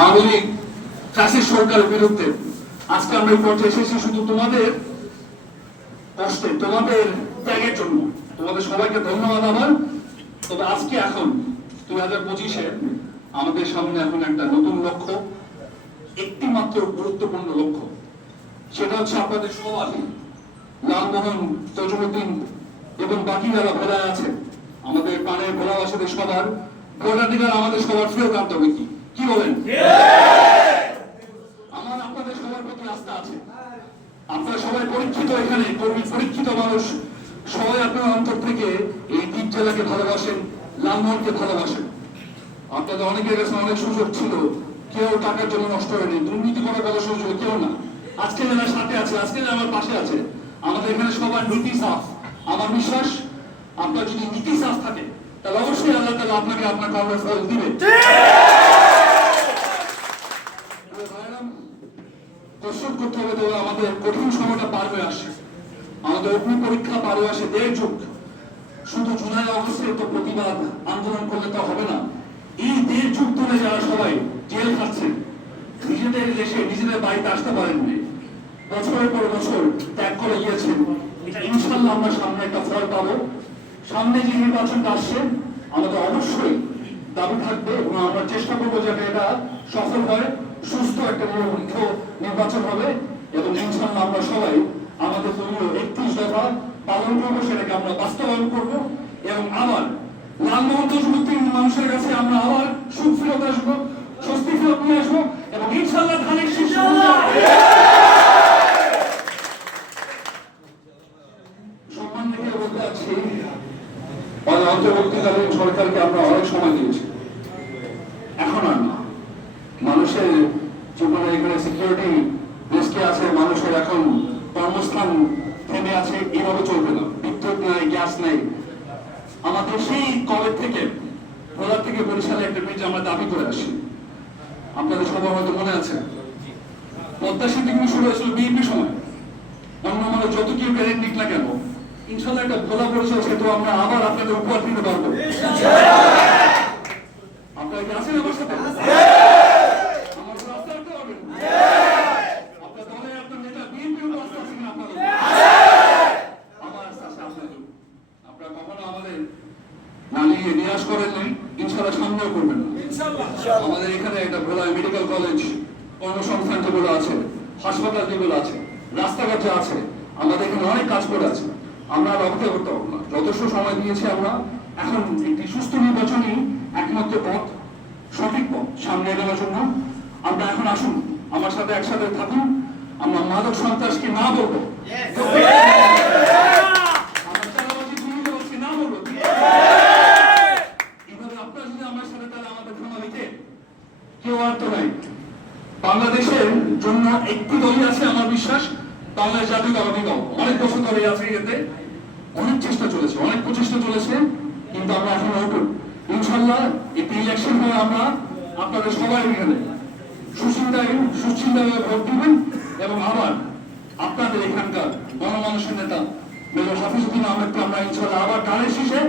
Awami fascist সরকারের বিরুদ্ধে আজকে আমরা পর্যায়ে এসেছি শুধু তোমাদের কষ্টে, তোমাদের ত্যাগের জন্য। তোমাদের সবাইকে ধন্যবাদ আমার তবে আজকে এখন, দুই হাজার পঁচিশে, আমাদের সামনে এখন একটা নতুন লক্ষ্য একটি মাত্র গুরুত্বপূর্ণ লক্ষ্য। সেটা হচ্ছে আপনাদের সবার লালমোহন তজুমুদ্দিন এবং বাকি যারা ভোলায় আছে, আমাদের প্রাণের ভোলাবাসীদের সবার ভোটাধিকার আমাদের সবার ফেরত আনতে হবে কি? কি বলেন আমার আপনাদের সবার প্রতি আস্থা আছে। আপনারা সবাই পরীক্ষিত এখানে কর্মী পরীক্ষিত মানুষ। সবাই আপনার অন্তর থেকে এই দ্বীপ জেলাকে ভালোবাসেন লালমোহনকে ভালোবাসেন। আপনাদের অনেকের কাছে অনেক সুযোগ ছিল। কেউ টাকার জন্য নষ্ট হয়নি দুর্নীতি করার কথা সুযোগ কেউ না। আজকে যারা সাথে আছে আজকে যারা আমার পাশে আছে আমাদের এখানে সবার নীতি সাফ। আমার বিশ্বাস আপনার যদি নীতি সাফ থাকে তাহলে অবশ্যই আল্লাহ তালা আপনাকে আপনার কর্মের ফল দিবে প্রস্তুত করতে হবে তবে আমাদের কঠিন সময়টা পার হয়ে আসে। আমাদের অগ্নি পরীক্ষা পার হয়ে আসে দেড় যুগ। শুধু জুলাই, অগস্টে তো প্রতিবাদ, আন্দোলন করলে তো হবে না। এই দেড় যুগ ধরে যারা সবাই জেল খাচ্ছেন নিজেদের দেশে, নিজেদের বাড়িতে আসতে পারেননি বছরের পর বছর ত্যাগ করে গিয়েছেন। ইনশাল্লাহ আমরা সামনে একটা ফল পাবো। সামনে যে নির্বাচনটা আসছে, আমাদের অবশ্যই দাবি থাকবে এবং আমরা চেষ্টা করব যাতে এটা সফল হয়। সুস্থ একটা নিরপেক্ষ নির্বাচন হবে এবং ইনশাল্লাহ আমরা সবাই আমাদের দলীয় একত্রিশ দফা পালন করব সেটাকে আমরা বাস্তবায়ন করব এবং আবার লালমোহন মানুষের কাছে আমরা আবার সুখ ফেরত আসব স্বস্তি ফেরত নিয়ে আসব এবং ইনশাল্লাহ ধানের শীর্ষ সম্মান রেখে বলতে আছি অন্তর্বর্তীকালীন সরকারকে আমরা অনেক সময় দিয়েছি। এখন আর না। মানুষের জীবনে এখানে সিকিউরিটি রিস্কে আছে, মানুষের এখন কর্মস্থান থেমে আছে এইভাবে চলবে না। বিদ্যুৎ নাই, গ্যাস নাই। আমাদের সেই কলেজ থেকে ভোলা থেকে বরিশালে একটা ব্রিজ আমরা দাবি করে আসি। আপনাদের সবার হয়তো মনে আছে। পদ্মা সেতু কিন্তু শুরু হয়েছিল বিএনপি সময়। অন্য মানে যত কেউ ক্যারেন্ট নিক না কেন, ইনশাল্লাহ একটা ভোলা পরিচয় সেতু আমরা আবার আপনাদের উপহার দিতে পারব। আপনারা কি আমার সাথে আমার সাথে রাস্তা রাখতে পারবেন আপনার দলে আপনার নেতা বিএনপির রাস্তা আছে কিনা আপনাদের আমার আস্থা আছে আপনাদের আপনারা কখনো আমাদের নালিয়ে নিরাশ করেন নাই ইনশাল্লাহ সামনেও করবেন আমাদের এখানে একটা ভোলা মেডিকেল কলেজ কর্মসংস্থান যেগুলো আছে হাসপাতাল যেগুলো আছে রাস্তাঘাট যা আছে আমাদের এখানে অনেক কাজ করে আছে। আমরা অপেক্ষা করতে পারব না। যথেষ্ট সময় দিয়েছি আমরা। এখন একটি সুস্থ নির্বাচনই একমাত্র পথ সঠিক পথ সামনে এগোনোর জন্য। আমরা এখন আসুন আমার সাথে একসাথে থাকুন। আমরা মাদক সন্ত্রাসকে না বলব আমরা চাঁদাবাজি দুর্নীতিবাজকে না বলব এভাবে আপনারা যদি আমার সাথে তাহলে আমাদের থামা দিতে কেউ আর তো নাই বাংলাদেশের জন্য একটি দলই আছে আমার বিশ্বাস, বাংলাদেশ জাতীয়তাবাদী দল অনেক বছর ধরে আছে এতে অনেক চেষ্টা চলেছে, অনেক প্রচেষ্টা চলেছে, কিন্তু আমরা এখন নতুন ইনশাল্লাহ একটি ইলেকশন হয়ে আমরা আপনাদের সবাই এখানে সুচিন্তায় সুচিন্তায় ভোট দিবেন এবং আবার আপনাদের এখানকার গণমানুষের নেতা, মেজর হাফিজুদ্দিন আহমেদকে আমরা ইনশাল্লাহ আবার গানের শীষে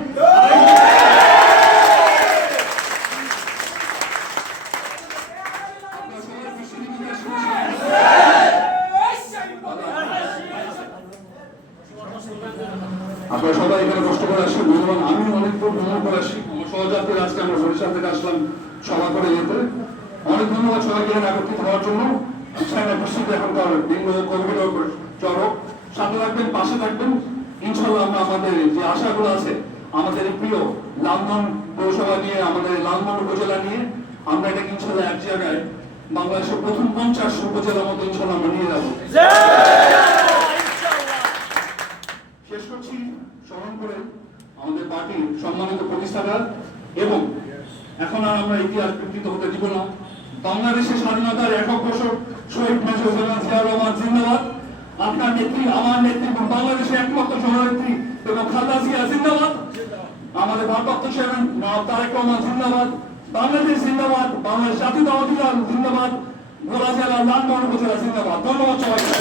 আপনারা সবাই বিশ্ববিদ্যালয়ের শীর্ষে আপনারা সবাই এখানে আসেন ধন্যবাদ আমি অনেক দূর ভ্রমণ করে আসি। সহযাত্রী আজকে আমরা বরিশাল থেকে আসলাম সভা করে যেতে অনেক ধন্যবাদ সবাইকে একত্রিত হওয়ার জন্য। চাইনা প্রস্তুতি এখনকার দিন কোভিড চরক সাথে থাকবেন, পাশে থাকবেন। ইনশাল্লাহ আমরা আমাদের যে আশাগুলো আছে, আমাদের প্রিয় লালমন পৌরসভা নিয়ে, আমাদের লালমন উপজেলা নিয়ে, আমরা এটাকে ইনশাল্লাহ এক জায়গায় বাংলাদেশের প্রথম পঞ্চাশ উপজেলার মতো ইনশাল্লাহ আমরা নিয়ে যাব। করছি স্মরণ করে আমাদের পার্টির সম্মানিত প্রতিষ্ঠাতা এবং এখন আর আমরা ইতিহাস বিকৃত হতে দিব না। বাংলাদেশের স্বাধীনতার একক বছর শহীদ মেজর জিয়াউর রহমান জিন্দাবাদ। আপনার নেত্রী, আমার নেত্রী এবং বাংলাদেশের একমাত্র সভানেত্রী এবং খালেদা জিয়া জিন্দাবাদ। আমাদের ভারপ্রাপ্ত চেয়ারম্যান তারেক রহমান জিন্দাবাদ। বাংলাদেশ জিন্দাবাদ, বাংলাদেশ জাতীয়তাবাদী দল জিন্দাবাদ। ভোলা জেলা লালমোহন উপজেলা জিন্দাবাদ। ধন্যবাদ সবাইকে।